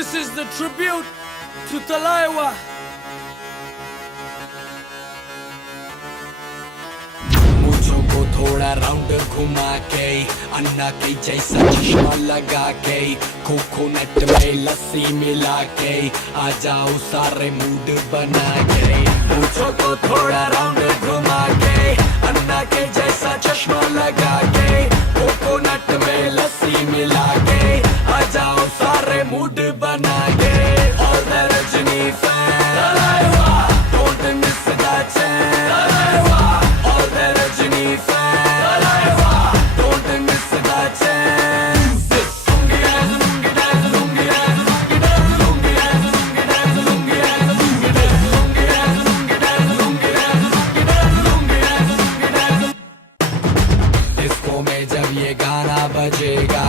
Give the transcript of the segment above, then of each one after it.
This is the tribute to Talaiwa. मुझों को थोड़ा round घुमा के अन्ना के जैसा चश्मा लगा के कोकोनट में लस्सी मिला के आ जाओ सारे मूड बना के। मुझों को थोड़ा राउंड घुमा के अन्ना के जैसा चश्मा लगा के कोकोनट में लस्सी मिला के आ जाओ सारे मूड बना के। और the Rajni fan don't miss that chance। All the Rajni fan don't miss that chance। Lungi dance lungi dance lungi dance lungi dance lungi dance lungi dance lungi dance lungi dance lungi dance lungi dance lungi dance lungi dance. Disco में जब ये गाना बजेगा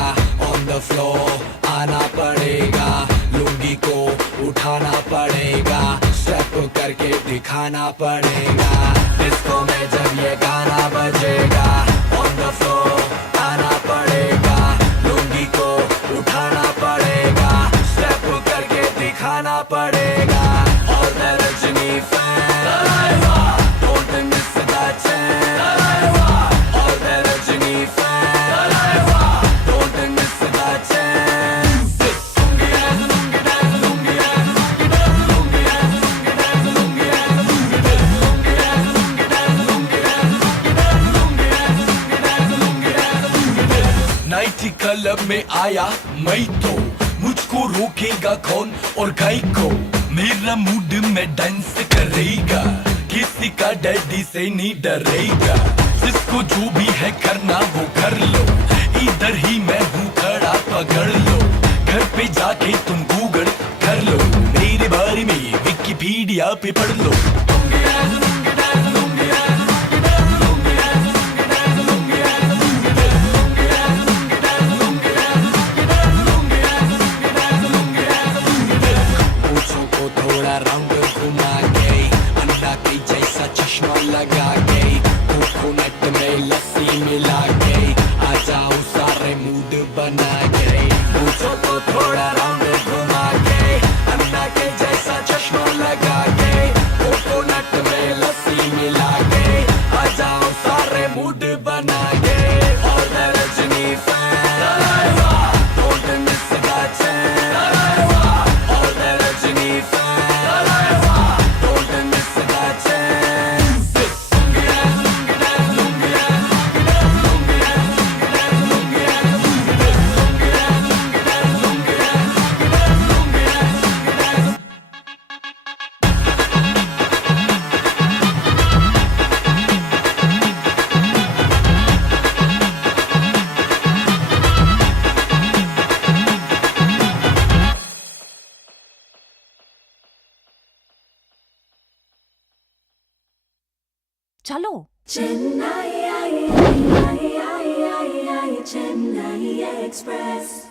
ऑन द फ्लोर आना पड़ेगा, लुंगी को उठाना पड़ेगा, स्टेप करके दिखाना पड़ेगा। डिस्को में जब ये गाना बजेगा ऑन द फ्लोर आना पड़ेगा, लुंगी को उठाना पड़ेगा, स्टेप करके दिखाना पड़ेगा। और the Rajni fan don't miss that chance। और the Rajni fan don't miss that chance। Lungi dance lungi dance lungi dance lungi dance lungi dance lungi dance lungi dance lungi dance lungi dance lungi dance lungi dance lungi dance lungi dance. Night club में आया मैं तो मुझको रोकेगा कौन और गाय को, मेरा मूड में डांस करेगा, किसी का डैडी से नहीं डरेगा। जिसको जो भी है करना वो कर लो, इधर ही मैं हूँ खड़ा पकड़ लो, घर पे जाके तुम गूगल कर लो, मेरे बारे में विकिपीडिया पे पढ़ लो। Lungi dance lungi dance lungi dance lungi dance lungi dance lungi dance lungi dance lungi dance lungi dance lungi dance lungi dance lungi dance lungi dance. पूछों को थोड़ा राउंड घुमा के अन्ना के जैसा चश्मा लगा के कोकोनट में लस्सी मिला के आ जाओ सारे मूड बना के। पूछों को थोड़ा राउंड घुमा के अन्ना के जैसा चश्मा लगा के कोकोनट में लस्सी मिला के आ जाओ सारे मूड बना के। और the Rajni fan don't miss that chance। और the Rajni fan don't miss that chance। Lungi dance lungi dance lungi dance lungi dance lungi dance lungi dance lungi dance lungi dance lungi dance lungi dance lungi dance. चलो Chennai, Chennai Express.